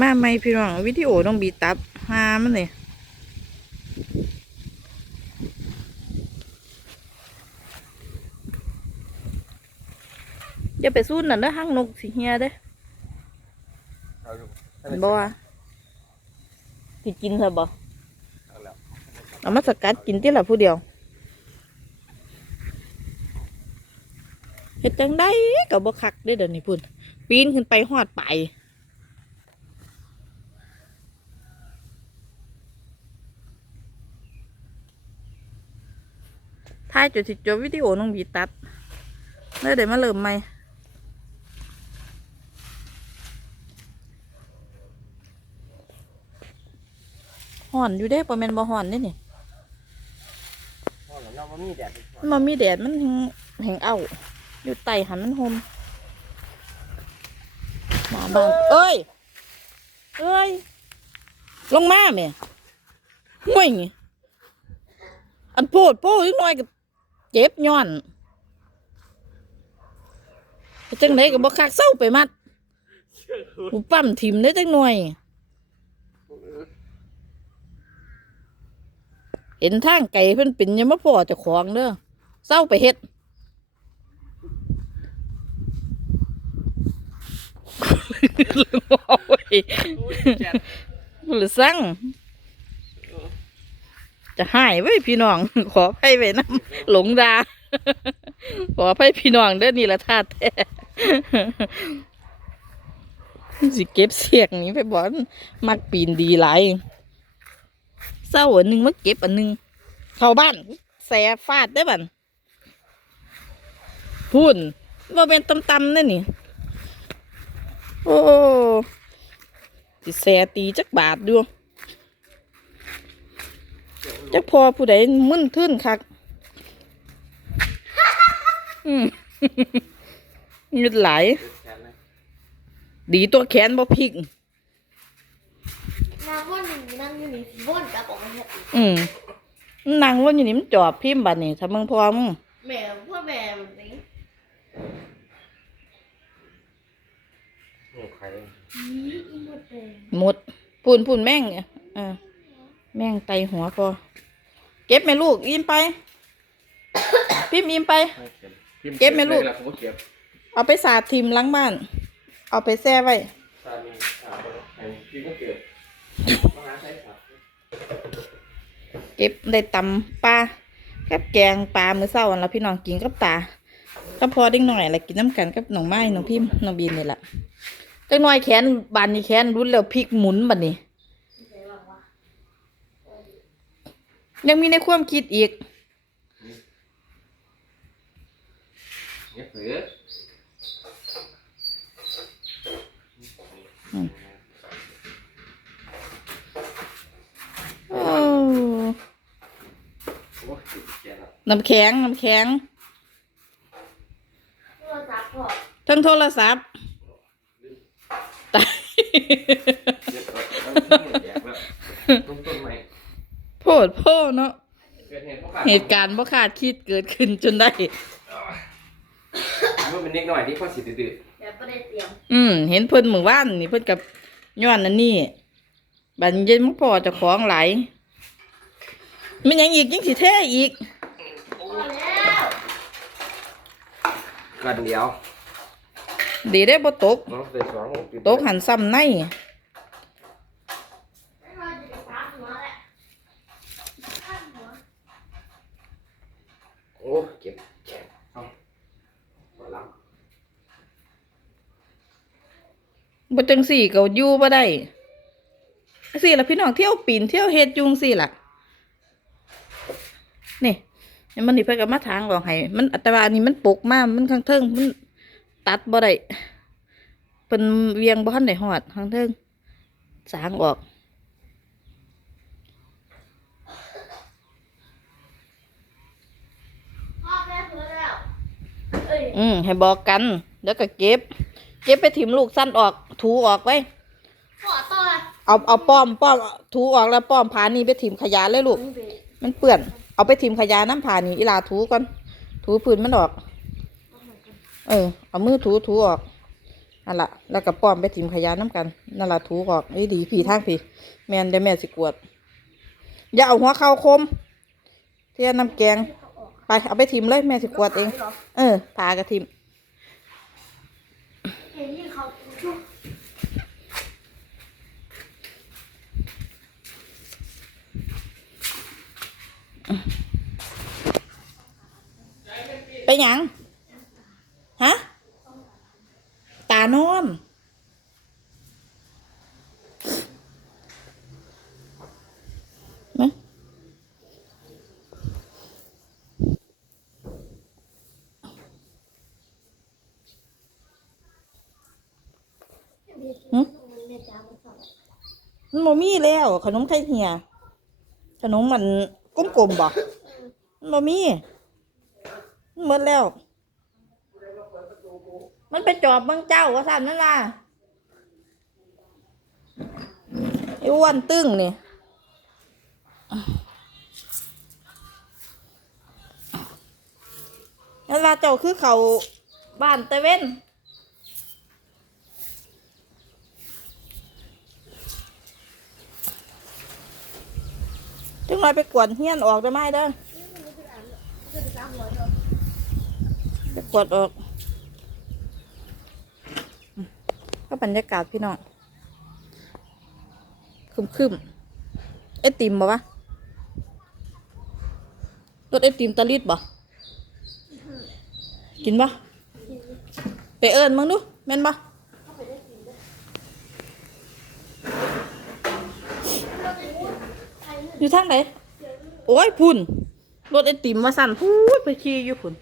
มาไหมพี่น้องวิดีโอต้องบีตับหามันเลยอย่าไปสู้นั่นเด้อห้างนกสิเฮียเด้อเอาอยู่บ่ว่าสิกินเถอะบ่เอาแล้วเอามาสกัดกินที่ละผู้เดียวเฮ็ดจังได้ก็บ่คักเด้อเดี๋ยวนี้พุ่นปีนขึ้นไปฮอดไป ลายถ่ายจนสิจบวิดีโอน้องบีตัดแล้วเดี๋ยวมาเริ่มใหม่ห่อนอยู่เด้ประมาณบ่ห่อนเด้นี่พ่อหลังเราบ่มีแดดอีกมันบ่มีแดดมันแหงแหงเอาอยู่ไต่หันมันหมหมาบางเอ้ย เอ้ย ลงมาแม่ห่วยนี่อันโพดโพดอีกหน่อยก็ เจ็บย้อนเฮ็ดจังไดก็บ่คักเศร้าไปมัดกูปั้มทิมได้จังหน่อย เห็นทางไก่เพิ่นเป็นยังมาพอเจะของเด้อเศร้าไปเฮ็ดโอ้ยหรือสั่ง จะหายไว้พี่น้อง ขอให้ไว้น้ำหลงดา ขอให้พี่น้องเด้อนี่ละท่าแท้สิเก็บเสียงนี้ไปบอนมักปีนดีหลายเศร้าอันหนึ่งมาเก็บอันหนึ่งเข้าบ้านแสฟาดได้บันพุ่นว่าเป็นตำๆนั่นนี่ โอ้สิแสตีจักบาทดู จักพอผู้ใดมึนทึ่นคักอืมมีหลายแขนเลยดีตัวแขนบ่พลิกนางว่าหนึ่งนั่งอยู่นี่สิว่นกลับออกมาเฮ็ดอีกอืมนั่งว่าอยู่นี่มันจอบพิมพ์บัดนี่ถ้ามึงพอมึงแม่พ่อแม่แบบนี้โอ้ใครนี่อีหมดเลยหมดพูนพูนแม่งเนี่ยเออแม่งไตหัวพอ เก็บไหมลูกอิ่มไป พิมพ์อิ่มไปไม่เก็บพิพ์เก็บไหมลูกเลยะผมก็เก็บเอาไปสาดทิมหล้างบ้าน เอาไปแช่ไว้ตามีตาบ่ได้พิมพ์ก็เก็บมาหาใช้ครับเก็บได้ตำปลากับแกงปลามื้อเช้าอันละพี่น้องกินกับตาก็พอได้หน่อยแหละกินน้ำกันกับน้องไม้น้องพิมพ์น้องบีนนี่แหละจังหน่อยแขนบานนี้แขนรุดแล้วพลิกหมุนบัดนี้ ยังมีในความคิดอีกเก็บเสือโอ้โอ้ยแกแล้วน้ำแข็ง น้ำแข็งโทรศัพท์พ่อทั้งโทรศัพท์ตายเก็บเอาเอาแดกแล้วต้นต้นใหม่ โพดโพดเนาะเกิดเหตุเพราะขาดเหตุการณ์บ่คาดคิดเกิดขึ้นจนได้ มันเป็นเด็กหน่อยที่พ่อสิดื้อแบบไม่ได้เตรียมอืมเห็นเพิ่นเมื่อวานนี่เพิ่นกับย้อนอันนี้บัดนเย็นมาพอเจะของไหลายมันยังอีกยังสิแท้อีก พอแล้วๆกันเดียวดีได้บ่ตกน้องใส่สองติดตกหันซ้ำใน ไม่ว่าจะไปซักหัวแหละซักหัว โอ้เก็บแขนเอาหัวหลังบ่จังสี่ก็อยู่บ่ได้สี่ละพี่น้องเที่ยวปีนเที่ยวเฮ็ดยุงสี่ล่ะนี่มันนี่เพิ่นก็มาทางออกให้มันแต่ว่าอันนี้มันปกมามันข้างเทิงมันตัดบ่ได้เพิ่นเวียงบ่ทันได้ฮอดข้างเทิงสางออก พ่อแม่เพื่อแล้ว เอ้ยอืมให้บอกกัน แล้วก็เก็บ เก็บไปถิ่มลูกสั้นออก ถูออกไว้พ่อต่อเอาเอาป้อมป้อมถูออกแล้วป้อมผานี่ไปถิ่มขยะเลยลูกมึงเบรกมันเปื้อน เอาไปถิ่มขยะน้ำผานี่อีหลาถูก่อน ถูพื้นมันออก เออ เอามือถูถูออกนั่นละแล้วก็ป้อมไปทิมขยะน้ำกันนั่นละถูออกไอ้ดีผีทางผีแมนเดี๋ยวแม่สิกวด อย่าเอาหัวเข่าคม เที่ยน้ำแกง ไปเอาไปทิมเลยแม่สิกวดเอง เออพากระทิมเห็นที่เขาชุบไปหยัง ฮะ ตานอน หึมันสองมันบ่มีแล้ว ขนมไข่เหี่ยขนมมันกลมๆบ่มันบ่มีมันหมดแล้ว มันไปจอบเบิ่งเจ้าว่าสั่นนั่นล่ะไอ้อ้วนตึงนี่นั่นล่ะเจ้าคือเขาบ้านตะเว้น จังไรไปกวนเฮียนออกได้ไหมเด้อไปกวดออก ก็บรรยากาศพี่น้องคึมคึมไอติมบ่วะรถไอติมตะลิดบ่กินบ่ไปเอิญมึงดูแม่นบ่ อยู่ทางไหนโอ้ยพุ่นรถไอติมมาสั่นพูดไปขี่อยู่พุ่น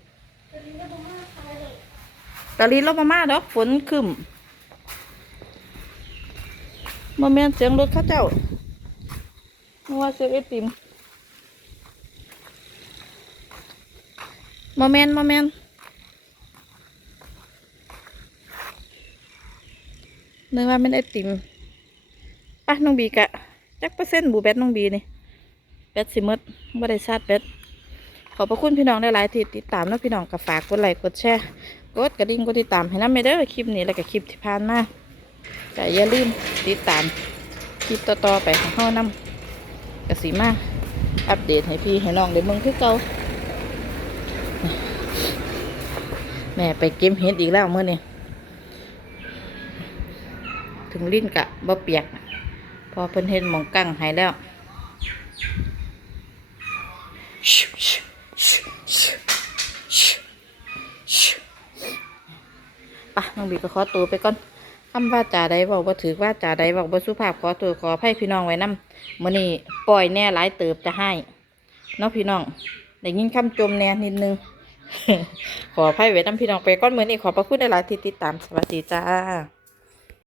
ตะลิดรถมามาดอกฝนครึมมาแม่นเสียงรถข้าเจ้ามาว่าเสียงไอติมมาแมนมาแมนนึกว่าเป็นไอติมป่ะน้องบีกะ จักเปอร์เซ็นต์บูแบตน้องบีนี่ แบตสิมดบ่ได้ชาร์จแบตขอบพระคุณพี่น้องได้หลายๆที่ติดตามแล้วพี่น้องก็ฝากกดไลค์กดแชร์กดกระดิ่งกดติดตามให้น้ำเมเด้อคลิปนี้แล้วก็คลิปที่ผ่านมาก็อย่าลืมติดตามคลิปต่อๆไปของเฮานำกระสิมาอัปเดตให้พี่ให้น้องได้เบิ่งคือเก่าแม่ไปเก็บเห็ดอีกแล้วเมื้อนี้ถึงลิ้นกะบ่เปียก พอเพิ่นเห็นหมองกั้งหายแล้วะน้องบีก็ขอตัวไปก่อนคำว่าจ่าใดบอกว่าถือว่าจ่าใดบอกว่าสุภาพขอตัวขอให้พี่น้องไว้นำมื้อนี้ปล่อยแน่หลายเติบจะให้น้องพี่น้องได้ยินคำจมแน่นิดนึง ขอให้ไว้นำพี่น้องไปก่อนมื่อนี้ขอบพระคุณหลายที่ติดตามสวัสดีจ้า